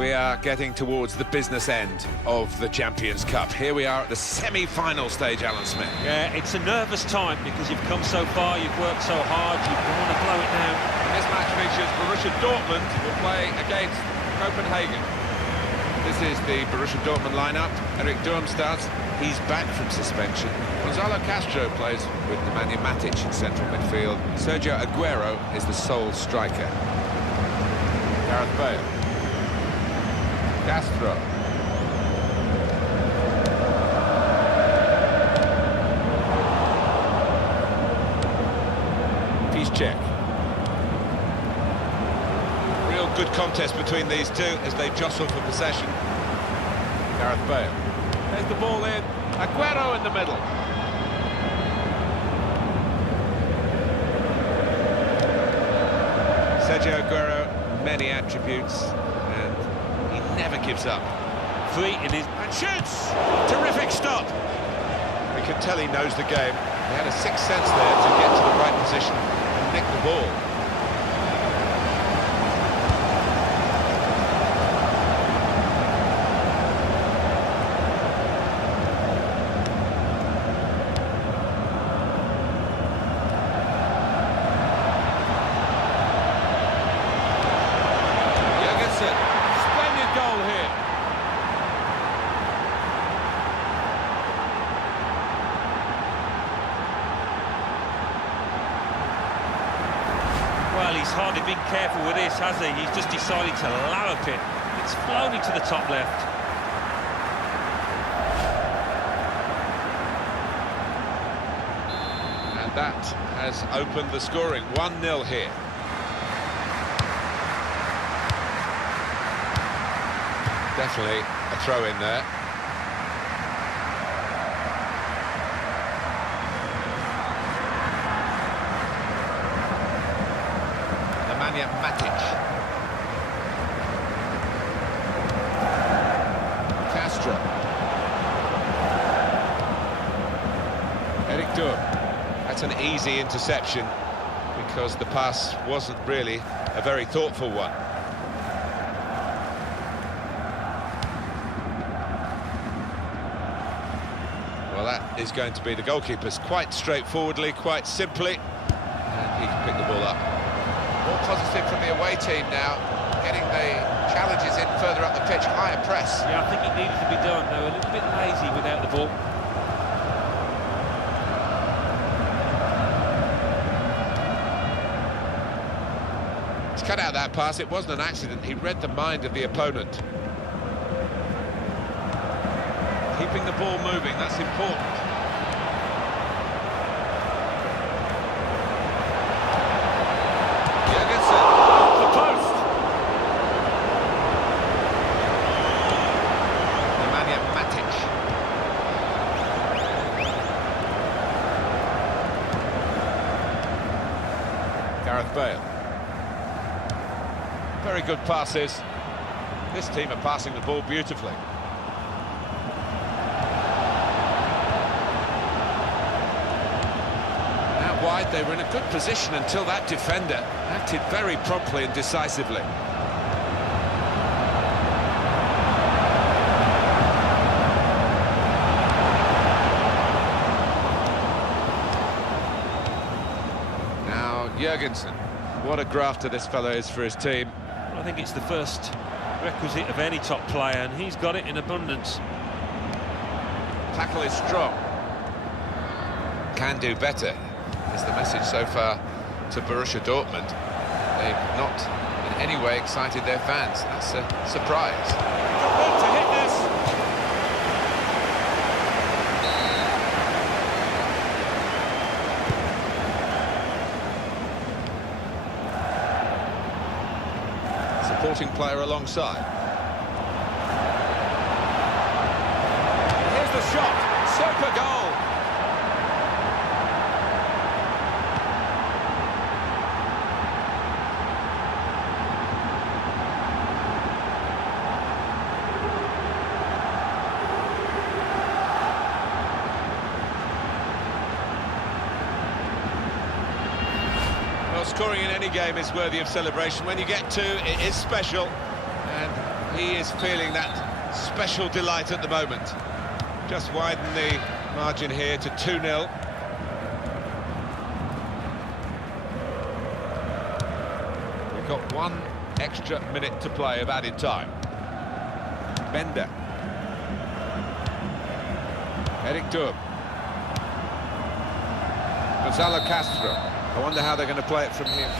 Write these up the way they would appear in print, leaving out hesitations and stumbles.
We are getting towards the business end of the Champions Cup. Here we are at the semi-final stage, Alan Smith. Yeah, it's a nervous time because you've come so far, you've worked so hard, you want to blow it now. This match features Borussia Dortmund will play against Copenhagen. This is the Borussia Dortmund lineup. Eric Durm starts. He's back from suspension. Gonzalo Castro plays with Nemanja Matic in central midfield. Sergio Aguero is the sole striker. Gareth Bale. Castro. Piszczek. Real good contest between these two as they jostle for possession. Gareth Bale. There's the ball in. Aguero in the middle. Sergio Aguero, many attributes, and he never gives up. Free in his... And shoots! Terrific stop! We can tell he knows the game. He had a sixth sense there to get to the right position and nick the ball. Splendid goal here. Well, he's hardly been careful with this, has he? He's just decided to larrup it. It's flown into the top left. And that has opened the scoring. 1-0 here. Definitely a throw in there. Nemanja Matic. Castro. Eric Durm. That's an easy interception because the pass wasn't really a very thoughtful one. Well, that is going to be the goalkeeper's quite straightforwardly, quite simply, and he can pick the ball up. More positive from the away team now, getting the challenges in further up the pitch, higher press. Yeah, I think it needed to be done. They were a little bit lazy without the ball. He's cut out that pass. It wasn't an accident. He read the mind of the opponent. Keeping the ball moving, that's important. Jurgensen, off the post. Nemanja Matic. Gareth Bale. Very good passes. This team are passing the ball beautifully. Out wide, they were in a good position until that defender acted very promptly and decisively. Now Jurgensen. What a grafter this fellow is for his team. I think it's the first requisite of any top player, and he's got it in abundance. Tackle is strong. Can do better, is the message so far to Borussia Dortmund. They've not in any way excited their fans. That's a surprise. To hit this. Supporting player alongside. Here's the shot. Super goal. Well, scoring in any game is worthy of celebration. When you get two, it is special. And he is feeling that special delight at the moment. Just widen the margin here to 2-0. We've got 1 extra minute to play of added time. Bender. Eric Durm. Gonzalo Castro. I wonder how they're going to play it from here.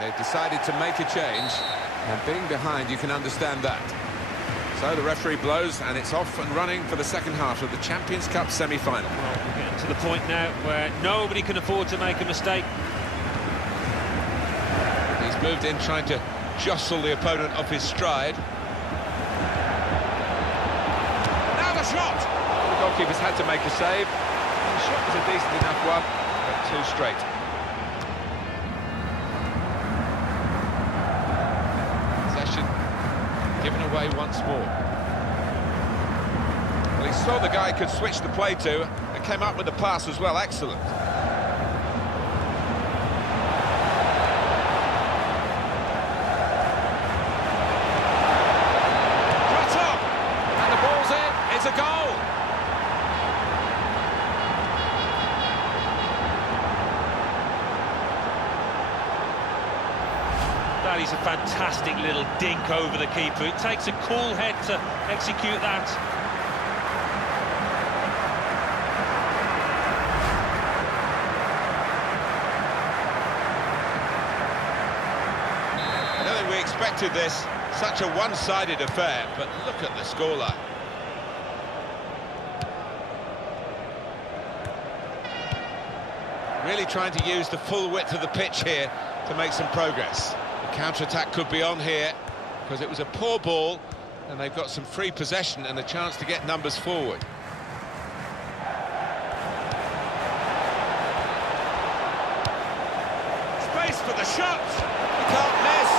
They've decided to make a change, and being behind, you can understand that. So the referee blows, and it's off and running for the second half of the Champions Cup semi-final. Well, we're getting to the point now where nobody can afford to make a mistake. He's moved in, trying to jostle the opponent off his stride. Now the shot! The goalkeeper's had to make a save. The shot was a decent enough one, but too straight. Possession given away once more. Well, he saw the guy could switch the play to, and came up with the pass as well. Excellent. It's a goal! That is a fantastic little dink over the keeper. It takes a cool head to execute that. I don't think we expected this, such a one-sided affair, but look at the scoreline. Really trying to use the full width of the pitch here to make some progress. The counter-attack could be on here, because it was a poor ball, and they've got some free possession and a chance to get numbers forward. Space for the shot! He can't miss!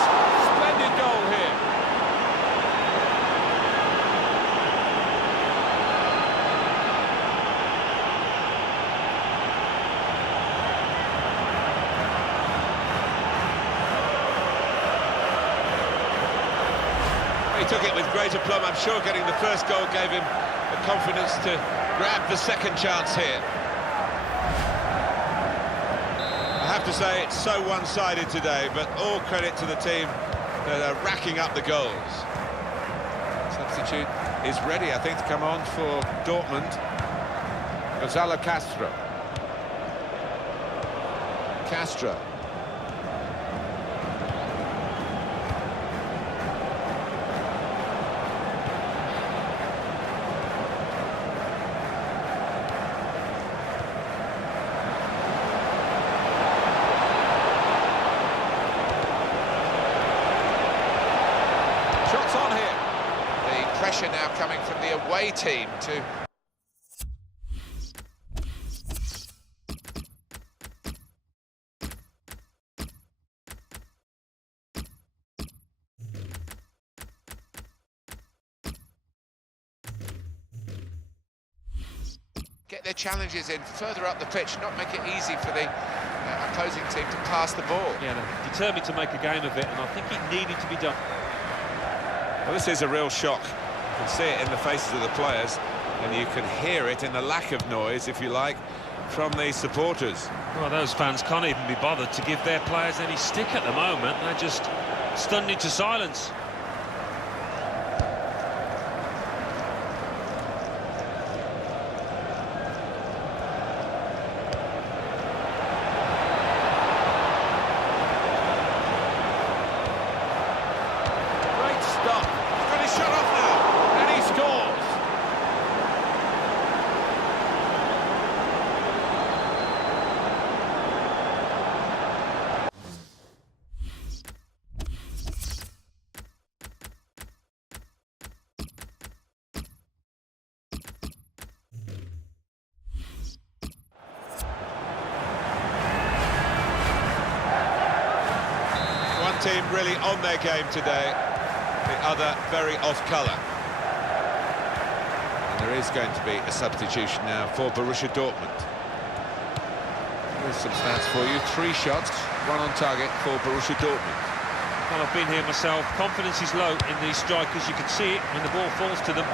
Splendid goal here. He took it with great aplomb. I'm sure getting the first goal gave him the confidence to grab the second chance here. I have to say it's so one-sided today, but all credit to the team that are racking up the goals. Substitute is ready, I think, to come on for Dortmund. Gonzalo Castro. Castro. Shots on here. The pressure now coming from the away team to... get their challenges in further up the pitch, not make it easy for the opposing team to pass the ball. Yeah, they're determined to make a game of it, and I think it needed to be done. Well, this is a real shock. You can see it in the faces of the players, and you can hear it in the lack of noise, if you like, from the supporters. Well, those fans can't even be bothered to give their players any stick at the moment. They're just stunned into silence. Team really on their game today, the other very off colour. And there is going to be a substitution now for Borussia Dortmund. There's some stats for you. 3 shots, 1 on target for Borussia Dortmund. Well, I've been here myself. Confidence is low in these strikers. You can see it when the ball falls to them.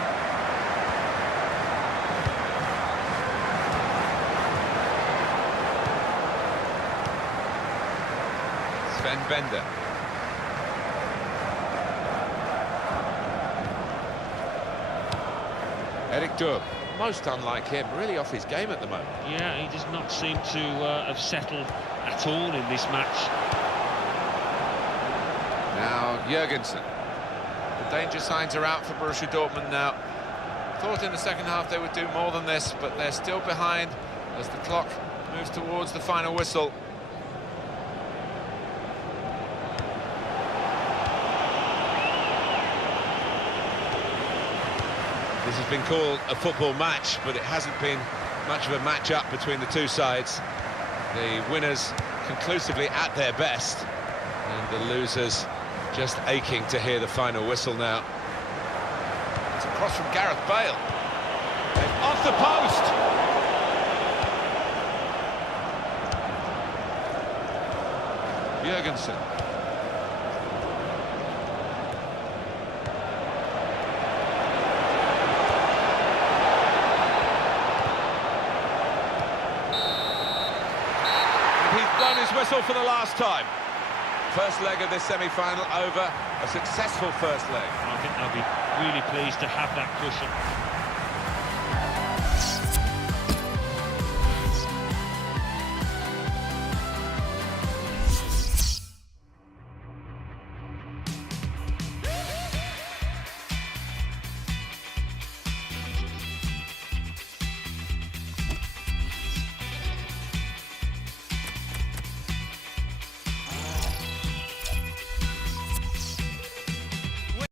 Sven Bender. Eric Durm. Most unlike him, really off his game at the moment. Yeah, he does not seem to have settled at all in this match. Now Jurgensen. The danger signs are out for Borussia Dortmund now. Thought in the second half they would do more than this, but they're still behind as the clock moves towards the final whistle. This has been called a football match, but it hasn't been much of a match-up between the two sides. The winners conclusively at their best, and the losers just aching to hear the final whistle now. It's a cross from Gareth Bale. And off the post! Jurgensen. Whistle for the last time. First leg of this semi-final over, a successful first leg. I think they'll be really pleased to have that cushion.